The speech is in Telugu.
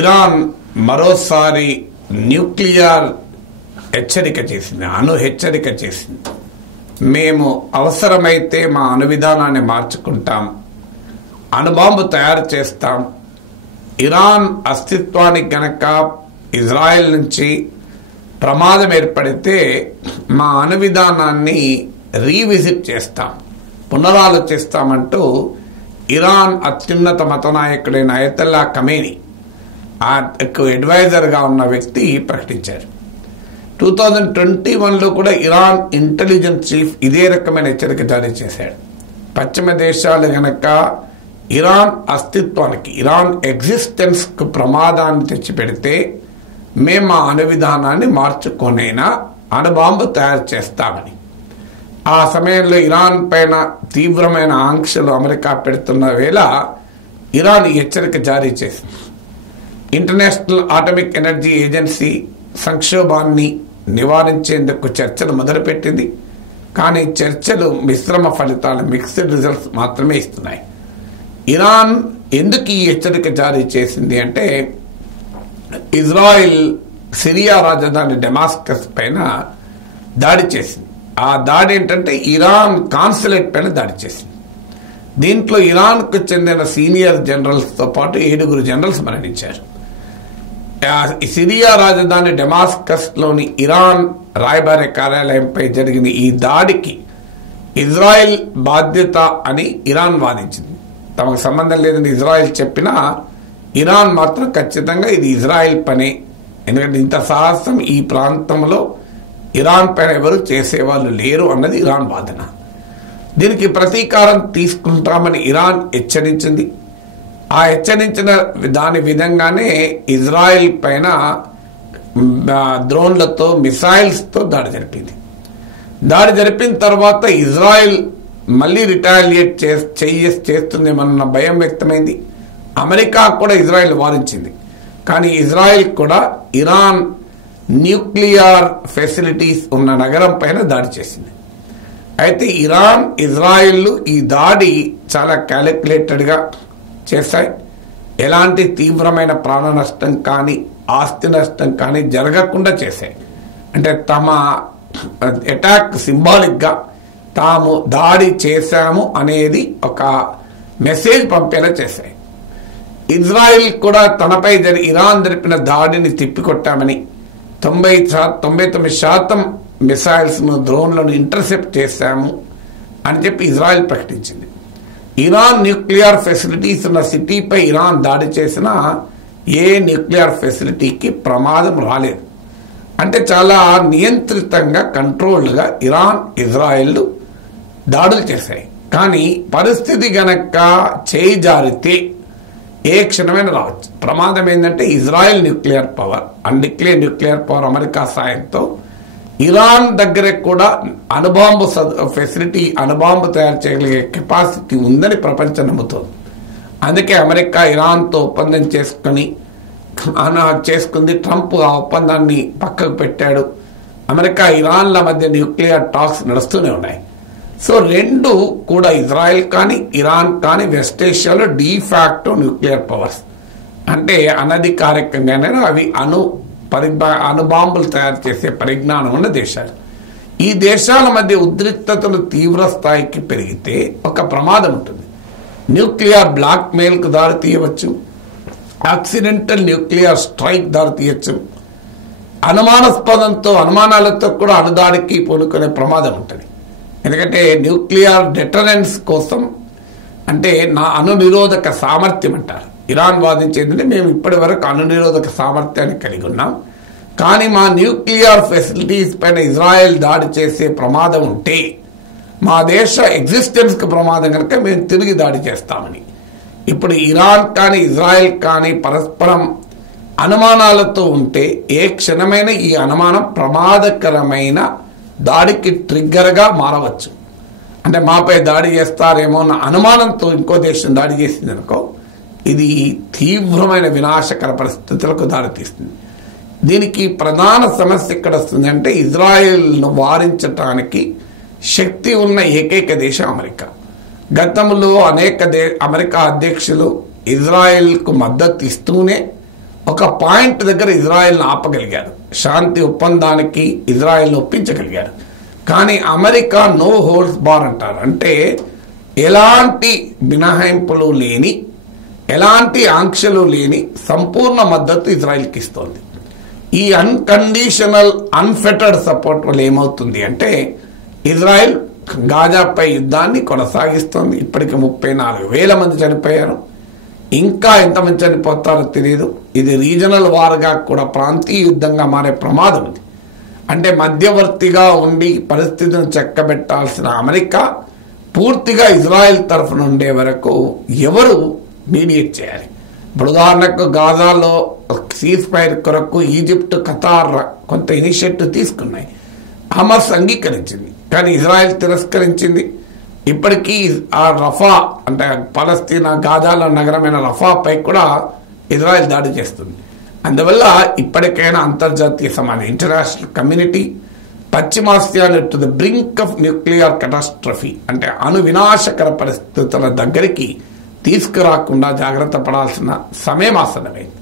ఇరాన్ మరోసారి న్యూక్లియర్ హెచ్చరిక చేసింది, అణు హెచ్చరిక చేసింది. మేము అవసరమైతే మా అణు విధానాన్ని మార్చుకుంటాం, అణుబాంబు తయారు చేస్తాం. ఇరాన్ అస్తిత్వానికి గనక ఇజ్రాయెల్ నుంచి ప్రమాదం ఏర్పడితే మా అణు విధానాన్ని రీవిజిట్ చేస్తాం, పునరాలోచిస్తామంటూ ఇరాన్ అత్యున్నత మత నాయకుడైన అయతల్లా ఖమేనీ అడ్వైజర్గా ఉన్న వ్యక్తి ప్రకటించారు. 2021లో కూడా ఇరాన్ ఇంటెలిజెన్స్ చీఫ్ ఇదే రకమైన హెచ్చరిక జారీ చేశాడు. పశ్చిమ దేశాలు గనక ఇరాన్ అస్తిత్వానికి, ఇరాన్ ఎగ్జిస్టెన్స్కు ప్రమాదాన్ని తెచ్చిపెడితే మేము మా అణు విధానాన్ని మార్చుకొనైనా అణుబాంబు తయారు చేస్తామని. ఆ సమయంలో ఇరాన్ పైన తీవ్రమైన ఆంక్షలు అమెరికా పెడుతున్న వేళ ఇరాన్ ఈ హెచ్చరిక జారీ చేసింది. ఇంటర్నేషనల్ అటామిక్ ఎనర్జీ ఏజెన్సీ సంక్షోభాన్ని నివారించేందుకు చర్చలు మొదలుపెట్టింది. కానీ చర్చలు మిశ్రమ ఫలితాలు, మిక్స్డ్ రిజల్ట్స్ మాత్రమే ఇస్తున్నాయి. ఇరాన్ ఎందుకు ఈ హెచ్చరిక జారీ చేసింది అంటే, ఇజ్రాయిల్ సిరియా రాజధాని డెమాస్కస్ పైన దాడి చేసింది. ఆ దాడి ఏంటంటే ఇరాన్ కాన్సులేట్ పైన దాడి చేసింది. దీంట్లో ఇరాన్కు చెందిన సీనియర్ జనరల్స్తో పాటు 7 జనరల్స్ మరణించారు. సిరియా రాజధాని డెమాస్కస్లోని ఇరాన్ రాయబార కార్యాలయంపై జరిగిన ఈ దాడికి ఇజ్రాయెల్ బాధ్యత అని ఇరాన్ వాదించింది. తమకు సంబంధం లేదని ఇజ్రాయెల్ చెప్పినా ఇరాన్ మాత్రం ఖచ్చితంగా ఇది ఇజ్రాయెల్ పనే, ఎందుకంటే ఇంత సాహసం ఈ ప్రాంతంలో ఇరాన్ పైన ఎవరు చేసేవాళ్ళు లేరు అన్నది ఇరాన్ వాదన. దీనికి ప్రతీకారం తీసుకుంటామని ఇరాన్ హెచ్చరించింది. ఆ హెచ్చరించిన దాని విధంగానే ఇజ్రాయెల్ పైన డ్రోన్లతో, మిసైల్స్తో దాడి జరిపింది. దాడి జరిపిన తర్వాత ఇజ్రాయెల్ మళ్ళీ రిటాలియేట్ చేస్తుందేమన్న భయం వ్యక్తమైంది. అమెరికా కూడా ఇజ్రాయెల్ వారించింది. కానీ ఇజ్రాయెల్ కూడా ఇరాన్ న్యూక్లియర్ ఫెసిలిటీస్ ఉన్న నగరం పైన దాడి చేసింది. అయితే ఇరాన్, ఇజ్రాయెల్ ఈ దాడి చాలా క్యాలిక్యులేటెడ్గా చేశాయి. ఎలాంటి తీవ్రమైన ప్రాణ నష్టం కానీ, ఆస్తి నష్టం కానీ జరగకుండా చేశాయి. అంటే తమ అటాక్ సింబాలిక్గా తాము దాడి చేశాము అనేది ఒక మెసేజ్ పంపేలా చేశాయి. ఇజ్రాయెల్ కూడా తనపై ఇరాన్ జరిపిన దాడిని తిప్పికొట్టామని, 99% మిసైల్స్ను, డ్రోన్లను ఇంటర్సెప్ట్ చేశాము అని చెప్పి ఇజ్రాయెల్ ప్రకటించింది. ఇరాన్ న్యూక్లియర్ ఫెసిలిటీస్ ఉన్న సిటీపై ఇరాన్ దాడి చేసినా ఏ న్యూక్లియర్ ఫెసిలిటీకి ప్రమాదం రాలేదు. అంటే చాలా నియంత్రితంగా, కంట్రోల్డ్గా ఇరాన్, ఇజ్రాయెల్ దాడులు చేశాయి. కానీ పరిస్థితి గనక చేయి జారితే ఏ క్షణమైనా రావచ్చు. ప్రమాదం ఏంటంటే Israel nuclear power, undeclared nuclear power America సాయంతో ఇరాన్ దగ్గర కూడా అణుబాంబు ఫెసిలిటీ, అణుబాంబు తయారు చేయగలిగే కెపాసిటీ ఉందని ప్రపంచం నమ్ముతోంది. అందుకే అమెరికా ఇరాన్తో ఒప్పందం చేసుకుంది. ట్రంప్ ఆ ఒప్పందాన్ని పక్కకు పెట్టాడు. అమెరికా, ఇరాన్ల మధ్య న్యూక్లియర్ టాక్స్ నడుస్తూనే ఉన్నాయి. సో రెండు కూడా ఇజ్రాయెల్ కానీ, ఇరాన్ కానీ వెస్ట్ ఏషియాలో డీఫాక్టో న్యూక్లియర్ పవర్స్, అంటే అనధికారికంగానే అవి అణుబాంబులు తయారు చేసే పరిజ్ఞానం ఉన్న దేశాలు. ఈ దేశాల మధ్య ఉద్రిక్తతలు తీవ్ర స్థాయికి పెరిగితే ఒక ప్రమాదం ఉంటుంది. న్యూక్లియర్ బ్లాక్ మెయిల్కు దారి తీయవచ్చు, యాక్సిడెంటల్ న్యూక్లియర్ స్ట్రైక్ దారి తీయచ్చు, అనుమానాలతో కూడా అణుదాడికి పూనుకునే ప్రమాదం ఉంటుంది. ఎందుకంటే న్యూక్లియర్ డెటరెన్స్ కోసం, అంటే నా అణు నిరోధక సామర్థ్యం అంటారు. ఇరాన్ వాదించేందుకు మేము ఇప్పటి వరకు అణు నిరోధక సామర్థ్యాన్ని కలిగి ఉన్నాం, కానీ మా న్యూక్లియర్ ఫెసిలిటీస్ పైన ఇజ్రాయెల్ దాడి చేసే ప్రమాదం ఉంటే, మా దేశ ఎగ్జిస్టెన్స్కి ప్రమాదం కనుక మేము తిరిగి దాడి చేస్తామని. ఇప్పుడు ఇరాన్ కానీ, ఇజ్రాయెల్ కానీ పరస్పరం అనుమానాలతో ఉంటే ఏ క్షణమైన ఈ అనుమానం ప్రమాదకరమైన దాడికి ట్రిగ్గర్గా మారవచ్చు. అంటే మాపై దాడి చేస్తారేమో అన్న అనుమానంతో ఇంకో దేశం దాడి చేసింది అనుకో, ఇది తీవ్రమైన వినాశకర పరిస్థితులకు దారితీస్తుంది. దీనికి ప్రధాన సమస్య ఎక్కడ వస్తుంది అంటే, ఇజ్రాయెల్ను వారించడానికి శక్తి ఉన్న ఏకైక దేశం అమెరికా. గతంలో అమెరికా అధ్యక్షులు ఇజ్రాయెల్కు మద్దతు ఇస్తూనే ఒక పాయింట్ దగ్గర ఇజ్రాయెల్ని ఆపగలిగారు, శాంతి ఒప్పందానికి ఇజ్రాయెల్ని ఒప్పించగలిగారు. కానీ అమెరికా నో హోల్డ్స్ బార్ అంటారు, అంటే ఎలాంటి మినహాయింపులు లేని, ఎలాంటి ఆంక్షలు లేని సంపూర్ణ మద్దతు ఇజ్రాయెల్కి ఇస్తోంది. ఈ అన్కండిషనల్ అన్ఫెటర్డ్ సపోర్ట్ వల్ల ఏమవుతుంది అంటే ఇజ్రాయెల్ గాజాపై యుద్ధాన్ని కొనసాగిస్తోంది. ఇప్పటికి 34,000 మంది చనిపోయారు. ఇంకా ఎంతమంది చనిపోతారో తెలియదు. ఇది రీజనల్ వార్గా కూడా ప్రాంతీయ యుద్ధంగా మారే ప్రమాదం ఉంది. అంటే మధ్యవర్తిగా ఉండి పరిస్థితిని చక్కబెట్టాల్సిన అమెరికా పూర్తిగా ఇజ్రాయెల్ తరఫున ఉండే వరకు ఎవరు మీడియేట్ చేయాలి? ఇప్పుడు ఉదాహరణకు గాజాలో సీజ్ ఫైర్ కొరకు ఈజిప్ట్, ఖతార్ కొంత ఇనిషియేటివ్ తీసుకున్నాయి. హమాస్ అంగీకరించింది, కానీ ఇజ్రాయెల్ తిరస్కరించింది. ఇప్పటికీ ఆ రఫా అంటే పాలస్తీనా గాజాలో నగరమైన రఫాపై కూడా ఇజ్రాయెల్ దాడి చేస్తుంది. అందువల్ల ఇప్పటికైనా అంతర్జాతీయ సమాజం, ఇంటర్నేషనల్ కమ్యూనిటీ పశ్చిమాసియాను to the brink of nuclear catastrophe అంటే అణు వినాశకర పరిస్థితుల దగ్గరికి తీసుకురాకుండా జాగ్రత్త పడాల్సిన సమయం ఆసన్నమైంది.